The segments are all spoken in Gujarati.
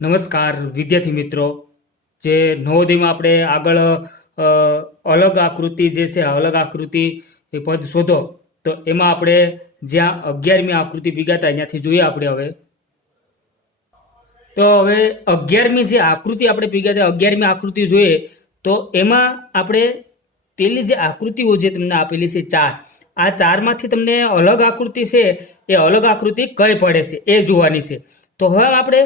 નમસ્કાર વિદ્યાર્થી મિત્રો, જે નવોદયમાં આપણે આગળ અલગ આકૃતિ જે છે અલગ આકૃતિ એ પદ શોધો, તો એમાં આપણે જ્યાં 11મી આકૃતિ ભેગા હતા ત્યાંથી જોઈએ આપણે હવે. તો હવે 11મી જે આકૃતિ આપણે ભેગા હતા 11મી આકૃતિ જોઈએ તો એમાં આપણે પેલી જે આકૃતિઓ જે તમને આપેલી છે ચાર, આ ચારમાંથી તમને અલગ આકૃતિ છે એ અલગ આકૃતિ કઈ પડે છે એ જોવાની છે. તો હવે આપણે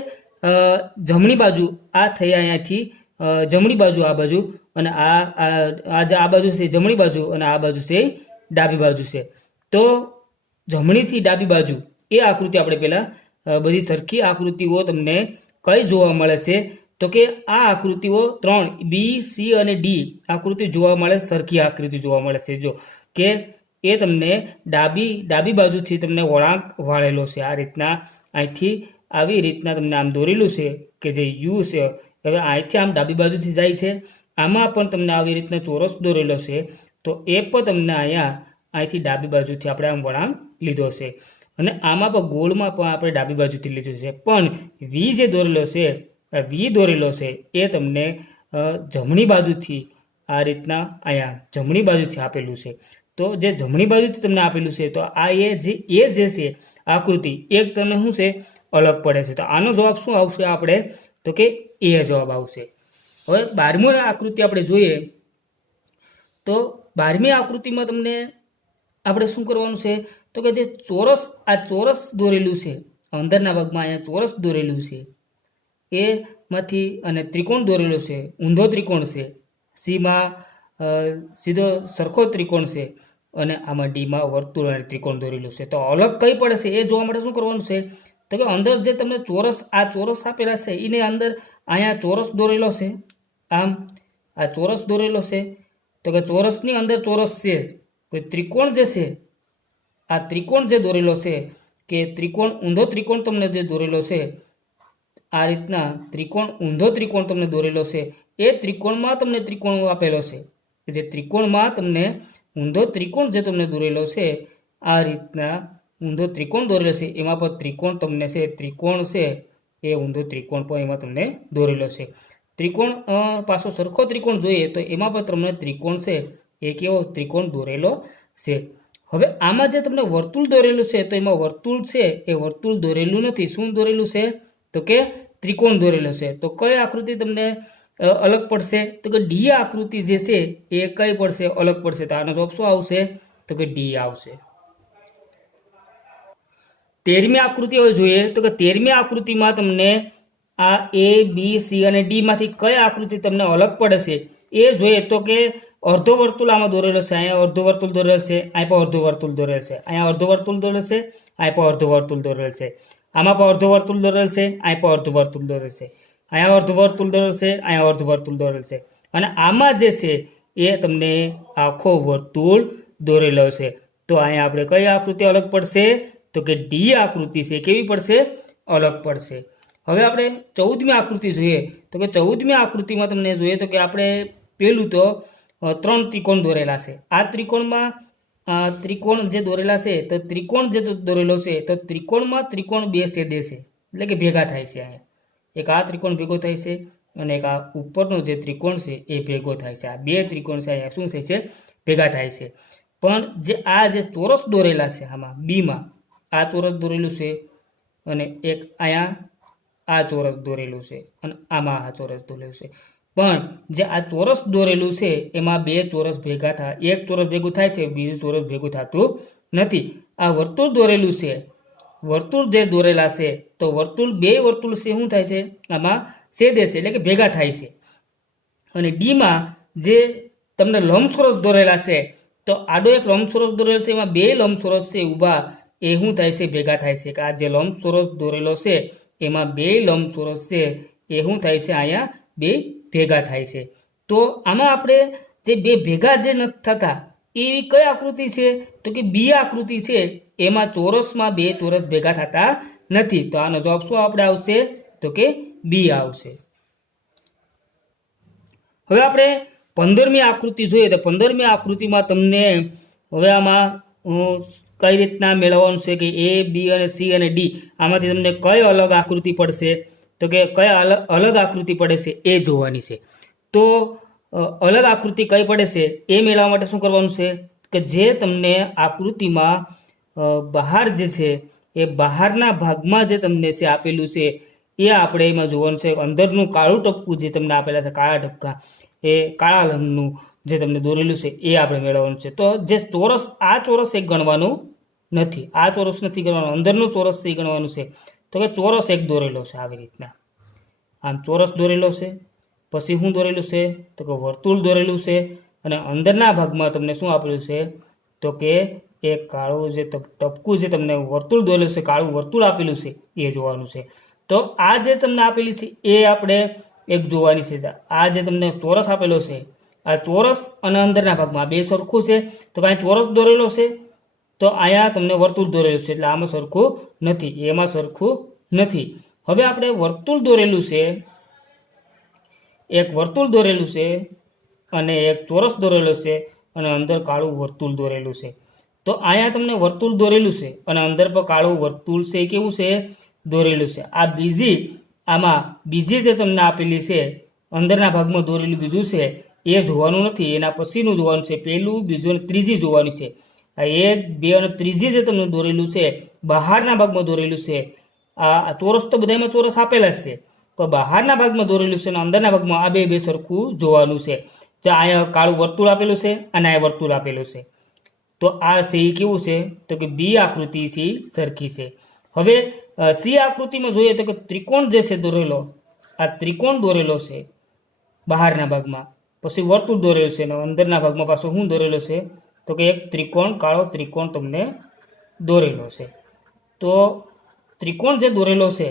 જમણી બાજુ આ થઈ અહીંયાથી જમણી બાજુ આ બાજુ અને આ બાજુ છે જમણી બાજુ અને આ બાજુ છે ડાબી બાજુ છે. તો જમણીથી ડાબી બાજુ એ આકૃતિ આપણે પહેલાં બધી સરખી આકૃતિઓ તમને કઈ જોવા મળે છે તો કે આ આકૃતિઓ 3 બી સી અને ડી આકૃતિ જોવા મળે, સરખી આકૃતિ જોવા મળે છે. જો કે એ તમને ડાબી બાજુથી તમને વળાંક વાળેલો છે. આ રીતના અહીંથી આવી રીતના તમને આમ દોરેલું છે કે જે યુ છે. હવે અહીંથી આમ ડાબી બાજુથી જાય છે, આમાં પણ તમને આવી રીતના ચોરસ દોરેલો છે. તો એ પણ તમને અહીંથી ડાબી બાજુથી આપણે આમ વળાંક લીધો છે અને આમાં પણ ગોળમાં પણ આપણે ડાબી બાજુથી લીધું છે. પણ વી જે દોરેલો છે, વી દોરેલો છે એ તમને જમણી બાજુથી આ રીતના અહીંયા જમણી બાજુથી આપેલું છે. તો જે જમણી બાજુથી તમને આપેલું છે તો આ એ જે છે આકૃતિ એક તમને શું છે અલગ પડે છે. તો આનો જવાબ શું આવશે આપણે તો કે એ જવાબ આવશે. હવે 12મી આકૃતિ આપણે જોઈએ તો 12મી આકૃતિમાં તમને આપણે શું કરવાનું છે તો કે જે ચોરસ દોરેલું છે અંદરના ભાગમાં અહીંયા ચોરસ દોરેલું છે એમાંથી અને ત્રિકોણ દોરેલો છે, ઊંધો ત્રિકોણ છે, સીમાં સીધો સરખો ત્રિકોણ છે અને આમાં ડીમાં વર્તુળ અને ત્રિકોણ દોરેલું છે. તો અલગ કઈ પડે છે એ જોવા માટે શું કરવાનું છે તો કે અંદર જે તમને ચોરસ આપેલા છે એને અંદર અહીંયા ચોરસ દોરેલો છે, આમ આ ચોરસ દોરેલો છે. તો કે ચોરસની અંદર ચોરસ છે, કોઈ ત્રિકોણ જે છે આ ત્રિકોણ જે દોરેલો છે કે ત્રિકોણ ઊંધો ત્રિકોણ તમને જે દોરેલો છે આ રીતના ત્રિકોણ ઊંધો ત્રિકોણ તમને દોરેલો છે એ ત્રિકોણમાં તમને ત્રિકોણ આપેલો છે. જે ત્રિકોણમાં તમને ઊંધો ત્રિકોણ જે તમને દોરેલો છે આ રીતના ઊંધો ત્રિકોણ દોરેલો છે એમાં પણ ત્રિકોણ તમને છે, ત્રિકોણ છે એ ઊંધો ત્રિકોણ પણ એમાં તમને દોરેલો છે. ત્રિકોણ પાછો સરખો ત્રિકોણ જોઈએ તો એમાં પણ તમને ત્રિકોણ છે એ કેવો ત્રિકોણ દોરેલો છે. હવે આમાં જે તમને વર્તુળ દોરેલું છે તો એમાં વર્તુળ છે એ વર્તુળ દોરેલું નથી. શું દોરેલું છે તો કે ત્રિકોણ દોરેલો છે. તો કઈ આકૃતિ તમને અલગ પડશે તો કે ડી આકૃતિ જે છે એ કઈ પડશે અલગ પડશે. તો આનો જવાબ શું આવશે તો કે ડી આવશે. 13મી આકૃતિ હવે જોઈએ તો કે 13મી આકૃતિમાં તમને આ એ બી સી અને ડી માંથી કઈ આકૃતિ તમને અલગ પડે છે એ જોઈએ તો કે અર્ધો વર્તુળ આમાં દોરેલો છે, અહીંયા અર્ધો વર્તુળ દોરેલ છે, અહીં પણ અર્ધો વર્તુળ દોરેલ છે, અહીંયા અર્ધો વર્તુળ દોરેલ છે, અહીં પણ અર્ધો વર્તુળ દોરેલ છે, આમાં પણ અર્ધો વર્તુળ દોરેલ છે, અહીં પણ અર્ધો વર્તુળ દોરેલ છે, અહીંયા અર્ધો વર્તુળ દોરેલ છે, અહીંયા અર્ધો વર્તુળ દોરેલ છે અને આમાં જે છે એ તમને આખો વર્તુળ દોરેલો છે. તો અહીંયા આપણે કઈ આકૃતિ અલગ પડશે તો કે ડી આકૃતિ છે કેવી પડશે અલગ પડશે. હવે આપણે 14મી આકૃતિ જોઈએ તો કે 14મી આકૃતિમાં તમને જોઈએ તો કે આપણે પેલું તો 3 ત્રિકોણ દોરેલા છે. આ ત્રિકોણમાં ત્રિકોણ જે દોરેલા છે તો ત્રિકોણ જે દોરેલો છે તો ત્રિકોણમાં ત્રિકોણ બે છેદે છે એટલે કે ભેગા થાય છે. અહીંયા એક આ ત્રિકોણ ભેગો થાય છે અને એક આ ઉપરનો જે ત્રિકોણ છે એ ભેગો થાય છે. આ બે ત્રિકોણ છે અહીંયા શું થાય છે ભેગા થાય છે. પણ જે ચોરસ દોરેલા છે આમાં બીમાં આ ચોરસ દોરેલું છે અને એક અહીંયા આ ચોરસ દોરેલું છે અને આમાં આ ચોરસ દોરેલું છે. પણ જે આ ચોરસ દોરેલું છે એમાં બે ચોરસ ભેગા થાય, એક ચોરસ ભેગું થાય છે બીજું ચોરસ ભેગું થતું નથી. આ વર્તુળ દોરેલું છે, વર્તુળ જે દોરેલા છે તો વર્તુળ બે વર્તુળ છે શું થાય છે આમાં છેદે છે એટલે કે ભેગા થાય છે. અને ડીમાં જે તમને લંબચોરસ દોરેલા છે તો આડો એક લંબચોરસ દોરેલો છે એમાં બે લંબચોરસ છે ઊભા એ શું થાય છે ભેગા થાય છે. કે આ જે લંબચોરસ દોરેલો છે એમાં બે લંબચોરસ છે એ શું થાય છે અહીંયા બે ભેગા થાય છે. તો આમાં આપણે જે બે ભેગા જે નથી થતા એવી કઈ આકૃતિ છે તો કે બી આકૃતિ છે. એમાં ચોરસમાં બે ચોરસ ભેગા થતા નથી. તો આનો જવાબ શું આપણે આવશે તો કે બી આવશે. હવે આપણે 15મી આકૃતિ જોઈએ તો 15મી આકૃતિમાં તમને હવે આમાં કઈ રીતના મેળવવાનું છે કે એ બી અને સી અને ડી આમાંથી તમને કઈ અલગ આકૃતિ પડશે તો કે કયા અલગ આકૃતિ પડે છે એ જોવાની છે. તો અલગ આકૃતિ કઈ પડે છે એ મેળવવા માટે શું કરવાનું છે કે જે તમને આકૃતિમાં બહાર જે છે એ બહારના ભાગમાં જે તમને છે આપેલું છે એ આપણે એમાં જોવાનું છે. અંદરનું કાળું ટપકું જે તમને આપેલા છે કાળા ટપકા એ કાળા રંગનું જે તમને દોરેલું છે એ આપણે મેળવવાનું છે. તો જે ચોરસ આ ચોરસ એક ગણવાનું નથી, આ ચોરસ નથી ગણવાનું, અંદરનું ચોરસ છે એ ગણવાનું છે. તો કે ચોરસ એક દોરેલો છે આવી રીતના, આમ ચોરસ દોરેલો છે. પછી શું દોરેલું છે તો કે વર્તુળ દોરેલું છે અને અંદરના ભાગમાં તમને શું આપેલું છે તો કે એ કાળું જે ટપકું જે તમને વર્તુળ દોરેલું છે, કાળું વર્તુળ આપેલું છે એ જોવાનું છે. તો આ જે તમને આપેલી છે એ આપણે એક જોવાની છે. આ જે તમને ચોરસ આપેલો છે, આ ચોરસ અને અંદરના ભાગમાં બે સરખું છે. તો કાંઈ ચોરસ દોરેલો છે તો અહીંયા તમને વર્તુળ દોરેલું છે એટલે આમાં સરખું નથી, એમાં સરખું નથી. હવે આપણે વર્તુળ દોરેલું છે, એક વર્તુળ દોરેલું છે અને એક ચોરસ દોરેલો છે અને અંદર કાળું વર્તુળ દોરેલું છે. તો અહીંયા તમને વર્તુળ દોરેલું છે અને અંદર પર કાળું વર્તુળ છે એ કેવું છે દોરેલું છે. આ બીજી જે તમને આપેલી છે અંદરના ભાગમાં દોરેલું બીજું છે એ જોવાનું નથી, એના પછીનું જોવાનું છે. પહેલું, બીજું અને ત્રીજી જોવાની છે. આ 1, 2 અને ત્રીજી જે તમને દોરેલું છે બહારના ભાગમાં દોરેલું છે. આ ચોરસ તો બધામાં ચોરસ આપેલા જ છે, તો બહારના ભાગમાં દોરેલું છે અને અંદરના ભાગમાં આ બે સરખું જોવાનું છે. જે અહીંયા કાળું વર્તુળ આપેલું છે અને આ વર્તુળ આપેલું છે. તો આ છે એ કેવું છે તો કે બી આકૃતિ સી સરખી છે. હવે સી આકૃતિમાં જોઈએ તો કે ત્રિકોણ જે છે દોરેલો, આ ત્રિકોણ દોરેલો છે બહારના ભાગમાં, પછી વર્તુળ દોરેલું છે અને અંદરના ભાગમાં પાછો શું દોરેલો છે તો કે એક ત્રિકોણ, કાળો ત્રિકોણ તમને દોરેલો છે. તો ત્રિકોણ જે દોરેલો છે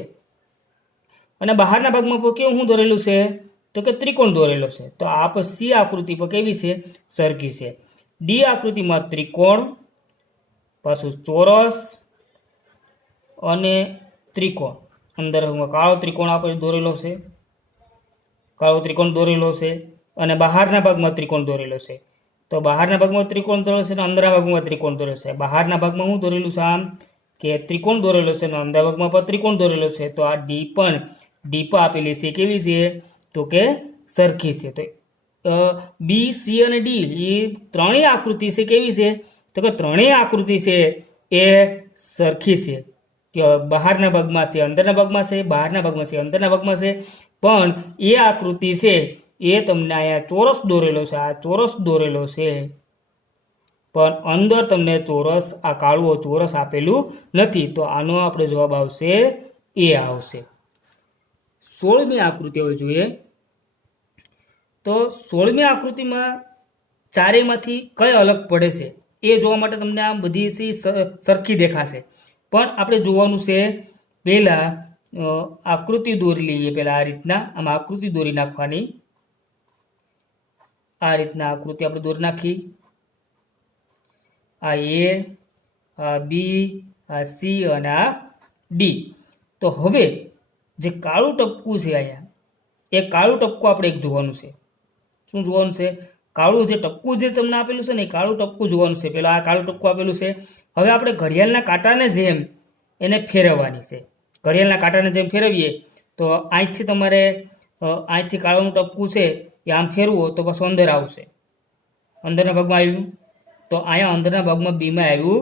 અને બહારના ભાગમાં કેવું શું દોરેલું છે તો કે ત્રિકોણ દોરેલો છે. તો આ સી આકૃતિ પર કેવી છે સરખી છે. ડી આકૃતિમાં ત્રિકોણ, પાછું ચોરસ અને ત્રિકોણ, અંદર કાળો ત્રિકોણ આપણે દોરેલો છે, કાળો ત્રિકોણ દોરેલો છે અને બહારના ભાગમાં ત્રિકોણ દોરેલો છે. તો બહારના ભાગમાં ત્રિકોણ દોરેલો છે અને અંદરના ભાગમાં ત્રિકોણ દોરેલો છે. બહારના ભાગમાં શું દોરેલું છે આમ કે ત્રિકોણ દોરેલો છે અને અંદરના ભાગમાં પણ ત્રિકોણ દોરેલો છે. તો આ ડી પણ આપેલી છે કેવી છે તો કે સરખી છે. તો બી, સી અને ડી એ ત્રણેય આકૃતિ છે કેવી છે તો કે ત્રણેય આકૃતિ છે એ સરખી છે. કે બહારના ભાગમાં છે, અંદરના ભાગમાં છે, બહારના ભાગમાં છે, અંદરના ભાગમાં છે. પણ એ આકૃતિ છે એ તમને અહીંયા ચોરસ દોરેલો છે, આ ચોરસ દોરેલો છે, પણ અંદર તમને ચોરસ, આ કાળું ચોરસ આપેલું નથી. તો આનો આપણે જવાબ આવશે એ આવશે. 16મી આકૃતિ હવે જોઈએ. તો 16મી આકૃતિમાં ચારેયમાંથી કઈ અલગ પડે છે એ જોવા માટે તમને આ બધી સરખી દેખાશે, પણ આપણે જોવાનું છે પહેલા આકૃતિ દોરી લઈએ. પહેલા આ રીતના આમાં આકૃતિ દોરી નાખવાની. આ રીતના આકૃતિ આપણે દોરી નાખી. આ એ, આ બી, આ સી અને આ ડી. તો હવે જે કાળું ટપકું છે અહીંયા, એ કાળું ટપકું આપણે એક જોવાનું છે. શું જોવાનું છે? કાળું જે ટપકું જે તમને આપેલું છે ને એ કાળું ટપકું જોવાનું છે. પેલા આ કાળું ટપકું આપેલું છે. હવે આપણે ઘડિયાળના કાંટાને જેમ એને ફેરવવાની છે. ઘડિયાળના કાંટાને જેમ ફેરવીએ તો અહીંથી તમારે અહીંથી કાળું ટપકું છે એ આમ ફેરવો તો પાછું અંદર આવશે. અંદરના ભાગમાં આવ્યું તો અહીંયા અંદરના ભાગમાં બીમાં આવ્યું,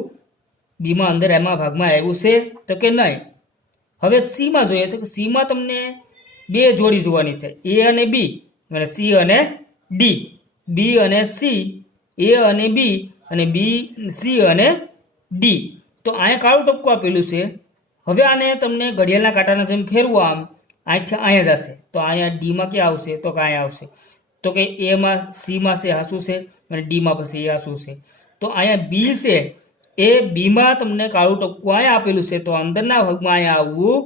બીમાં અંદર એમાં ભાગમાં આવ્યું છે તો કે નહીં. હવે સીમાં જોઈએ તો સીમાં તમને બે જોડી જોવાની છે, એ અને બી અને સી અને ડી, બી અને સી, એ અને બી અને બી, સી અને ડી. તો અહીંયા કાળું ટપકું આપેલું છે. હવે આને તમને ઘડિયાળના કાંટાના જેમ ફેરવું આમ અહીંથી અહીંયા જશે તો અહીંયા ડીમાં ક્યાં આવશે તો કે અહીંયા આવશે. તો કે એમાં સીમાં છે આ શું છે અને ડીમાં પછી એ આ શું છે. તો અહીંયા બી છે એ બીમાં તમને કાળું ટપકું અહીંયા આપેલું છે તો અંદરના ભાગમાં અહીંયા આવવું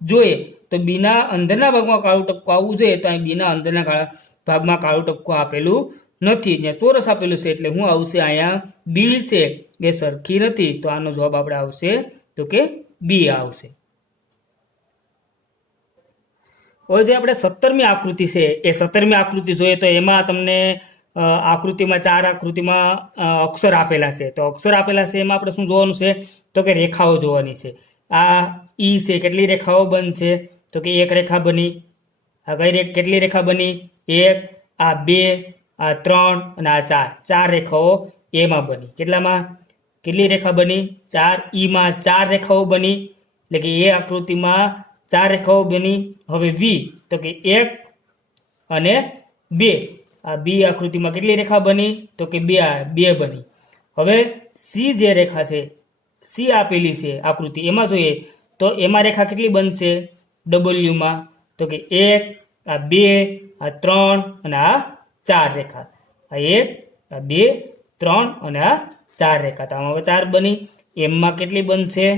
જોઈએ. તો બીના અંદરના ભાગમાં કાળું ટપકું આવવું જોઈએ તો અહીં બીના અંદરના ભાગમાં કાળું ટપકું આપેલું નથી. ત્યાં ચોરસ આપેલું છે એટલે શું આવશે અહીંયા બી છે એ સરખી નથી. તો આનો જવાબ આપણે આવશે તો કે બી આવશે. હવે જે આપણે 17મી આકૃતિ છે એ 17મી આકૃતિ જોઈએ તો એમાં તમને આકૃતિમાં ચાર આકૃતિમાં અક્ષર આપેલા છે. તો અક્ષર આપેલા છે એમાં આપણે શું જોવાનું છે તો કે રેખાઓ જોવાની છે. આ ઈ છે, કેટલી રેખાઓ બંધ છે તો કે એક રેખા બની. આ કેટલી રેખા બની? એક, આ બે, આ ત્રણ અને આ ચાર. ચાર રેખાઓ એમાં બની. કેટલી રેખા બની? ચાર. ઈમાં ચાર રેખાઓ બની, એટલે કે એ આકૃતિમાં ચાર રેખાઓ બની. હવે વી તો કે એક અને બે. આ બી આકૃતિમાં કેટલી રેખા બની? તો કે બે બની. હવે સી જે રેખા છે, સી આપેલી છે આકૃતિ, એમાં જોઈએ તો એમાં રેખા કેટલી બનશે ડબલ્યુમાં? તો કે એક, આ બે, આ ત્રણ અને આ ચાર રેખા. આ એક, આ બે, ત્રણ અને આ ચાર રેખા. તો આમાં ચાર બની. એમમાં કેટલી બનશે?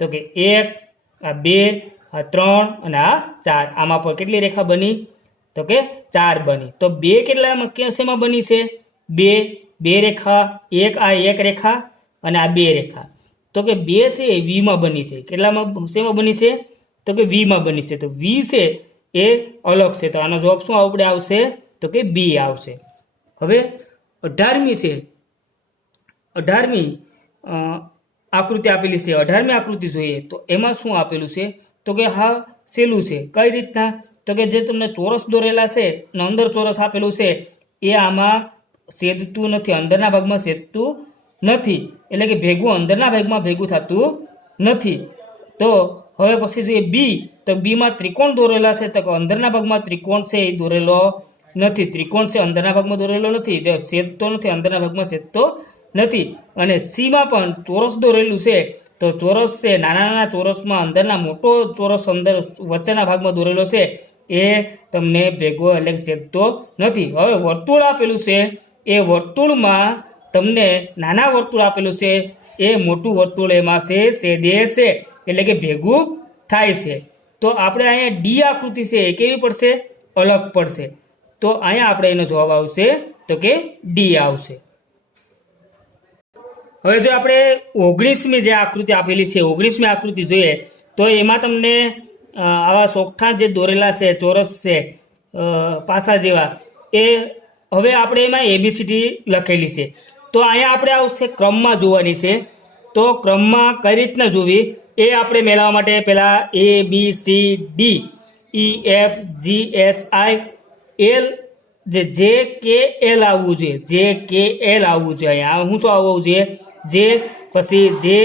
તો કે એક, આ બે, આ ત્રણ અને આ ચાર. આમાં પણ કેટલી રેખા બની? તો કે ચાર બની. તો બે કેટલામાં શેમાં બની છે? બે રેખા. એક રેખા અને આ બે રેખા. તો કે બે છે એ વીમાં બની છે. શેમાં બની છે? તો કે વીમાં બની છે. તો વી છે એ અલગ છે. તો આનો જવાબ શું આપણે આવશે? તો કે બી આવશે. હવે 18મી છે. 18મી આકૃતિ આપેલી છે. 18મી આકૃતિ જોઈએ તો એમાં શું આપેલું છે? તો કે હા સહેલું છે. કઈ રીતના? તો કે જે તમને ચોરસ દોરેલા છે અને અંદર ચોરસ આપેલું છે એ આમાં છેદતું નથી, અંદરના ભાગમાં છેદતું નથી, એટલે કે ભેગું અંદરના ભાગમાં ભેગું થતું નથી. તો હવે પછી જોઈએ બી, તો બીમાં ત્રિકોણ દોરેલા છે, તો અંદરના ભાગમાં ત્રિકોણ છે એ દોરેલો નથી. ત્રિકોણ છે અંદરના ભાગમાં દોરેલો નથી, જે છેદતો નથી, અંદરના ભાગમાં છેદતો નથી. અને સીમાં પણ ચોરસ દોરેલું છે, તો ચોરસ છે નાના ચોરસમાં અંદરના મોટો ચોરસ અંદર વચ્ચેના ભાગમાં દોરેલો છે એ તમને ભેગો એટલે છેદતો નથી. હવે વર્તુળ આપેલું છે, એ વર્તુળમાં તમને નાના વર્તુળ આપેલું છે, એ મોટું વર્તુળ એમાં છે છેદે છે, એટલે કે ભેગું થાય છે. તો આપણે અહીંયા ડી આકૃતિ છે એ કેવી પડશે? અલગ પડશે. તો અહીંયા આપણે એનો જવાબ આવશે તો કે ડી આવશે. હવે જો આપણે 19મી જે આકૃતિ આપેલી છે, 19મી આકૃતિ જોઈએ તો એમાં તમને આવા ચોખ્ઠા જે દોરેલા છે, ચોરસ છે પાસા જેવા, એ હવે આપણે એમાં એબીસીડી લખેલી છે. તો અહીંયા આપણે આવશે ક્રમમાં જોવાની છે. તો ક્રમમાં કઈ રીતના જોવી એ આપણે મેળવવા માટે પહેલા A B C D E F G S I L J K L આવવું જોઈએ. જે કે એલ આવવું જોઈએ. અહીંયા શું આવવું જોઈએ? જે, પછી જે,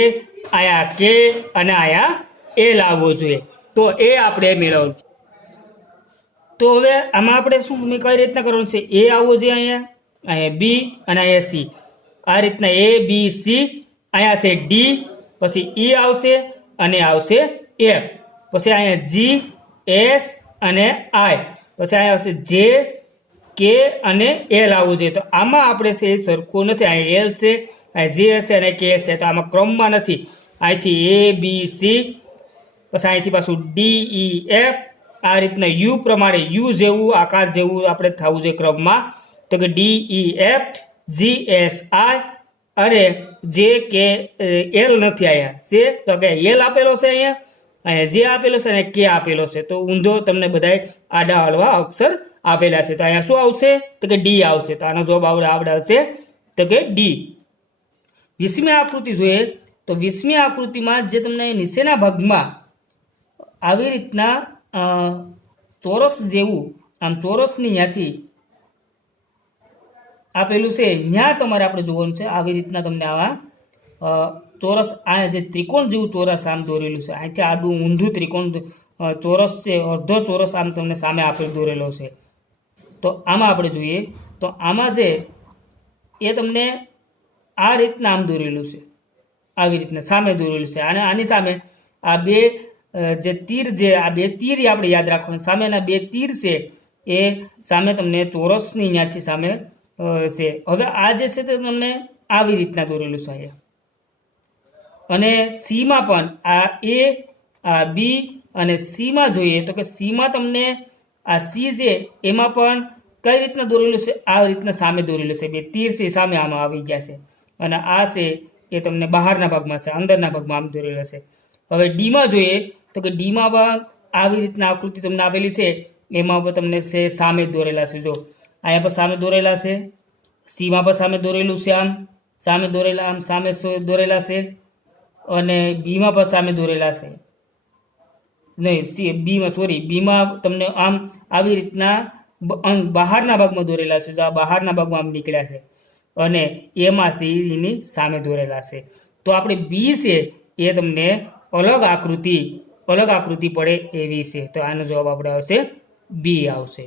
આયા કે અને આયા એલ આવવો જોઈએ. તો એ આપણે મેળવવું. તો હવે આમાં આપણે શું કઈ રીતના કરવાનું છે? એ આવવો જોઈએ અહીંયા બી અને અહીંયા સી. આ રીતના એ બી સી, અહીંયા છે ડી, પછી ઈ આવશે અને આવશે એફ, પછી અહીંયા જી એસ અને આઈ, પછી અહીંયા આવશે જે કે અને એલ આવવું જોઈએ. તો આમાં આપણે છે એ સરખું નથી. અહીંયા એલ છે, અહીંયા જે છે અને કે છે, તો આમાં ક્રમમાં નથી. અહીંથી એ બી સી, પછી અહીંથી પાછું ડી ઈ એફ, આ રીતના યુ પ્રમાણે યુ જેવું આકાર જેવું આપણે થવું જોઈએ ક્રમમાં. તો કે D E F G S I અને જે કે એલ નથી અહીંયા છે, તો કે એલ આપેલો છે અહીંયા જે આપેલો છે અને કે આપેલો છે. તો ઊંધો તમને બધાય આડા હળવા અક્ષર આપેલા છે. તો અહીંયા શું આવશે? તો કે ડી આવશે. તો આનો જવાબ આવશે તો કે ડી. 20મી આકૃતિ જોઈએ તો 20મી આકૃતિમાં જે તમને નીચેના ભાગમાં આવી રીતના ચોરસ જેવું, આમ ચોરસની ત્યાંથી આપેલું છે, ત્યાં તમારે આપણે જોવાનું છે. આવી રીતના તમને આવા ચોરસ, આ જે ત્રિકોણ જેવું ચોરસ આમ દોરેલું છે, અહીંથી આડું ઊંધું ત્રિકોણ ચોરસ છે, અડધો ચોરસ આમ તમને સામે આપેલ દોરેલો છે. તો આમાં આપણે જોઈએ તો આમાં છે એ તમને આ રીતના આમ દોરેલું છે, આવી રીતના સામે દોરેલું છે. અને આની સામે આ બે જે તીર, જે આ બે તીર આપણે યાદ રાખવાનું, સામેના બે તીર છે એ સામે તમને ચોરસની ત્યાંથી સામે છે. હવે આ જે છે તે તમને આવી રીતના દોરેલું છે અહીંયા. અને સીમાં પણ આ એ, આ બી અને સીમાં જોઈએ તો કે સીમાં તમને આ સી છે એમાં પણ કઈ રીતના દોરેલું છે? આ રીતના સામે દોરેલું છે. બે તીર છે સામે આમાં આવી ગયા છે. અને આ છે એ તમને બહારના ભાગમાં છે, અંદરના ભાગમાં આમ દોરેલા છે. હવે ડીમાં જોઈએ તો કે ડીમાં પણ આવી રીતના આકૃતિ તમને આપેલી છે, એમાં પણ તમને છે સામે દોરેલા છે. જો અહીંયા પણ સામે દોરેલા છે, સીમાં પણ સામે દોરેલું છે, આમ સામે દોરેલા, આમ સામે દોરેલા છે, અને બીમાં પણ સામે દોરેલા છે. નહીં સી બીમાં સોરી બીમાં તમને આમ આવી રીતના બહારના ભાગમાં દોરેલા છે. તો આ બહારના ભાગમાં આમ નીકળ્યા છે અને એમાં સીની સામે દોરેલા છે. તો આપણે બી છે એ તમને અલગ આકૃતિ પડે એવી છે. તો આનો જવાબ આપણે આવશે બી આવશે.